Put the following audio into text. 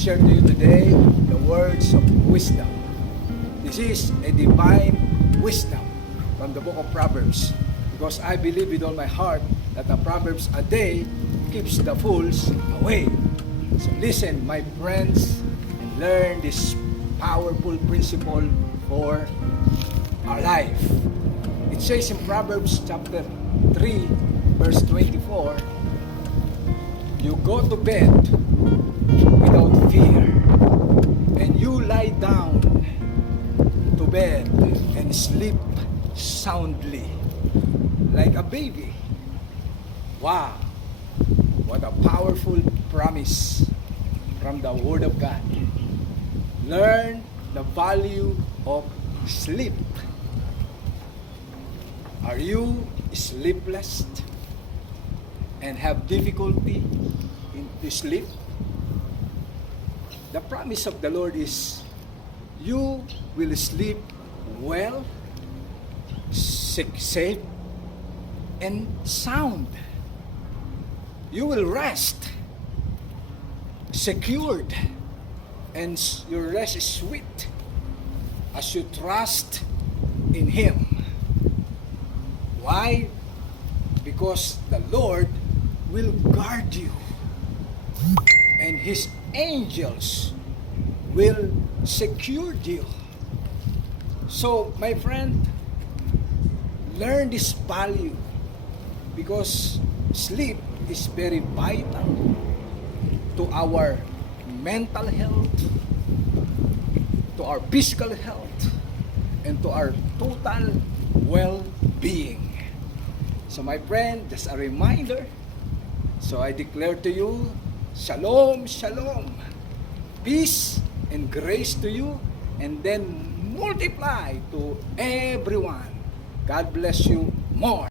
share to you today the words of wisdom. This is a divine wisdom from the book of Proverbs, because I believe with all my heart that the Proverbs a day keeps the fools away. So listen, my friends, and learn this powerful principle for our life. It says in Proverbs chapter 3, verse 24, you go to bed without fear, and you lie down to bed and sleep soundly like a baby. Wow! What a powerful promise from the Word of God. Learn the value of sleep. Are you sleepless and have difficulty to sleep? The promise of the Lord is you will sleep well, safe, and sound. You will rest secured, and your rest is sweet as you trust in Him. Why? Because the Lord will guard you, and His angels will secure you. So, my friend, learn this value, because sleep is very vital to our mental health, to our physical health, and to our total well-being. So my friend, just a reminder. So I declare to you, Shalom, Shalom, peace and grace to you, and then multiply to everyone. God bless you more.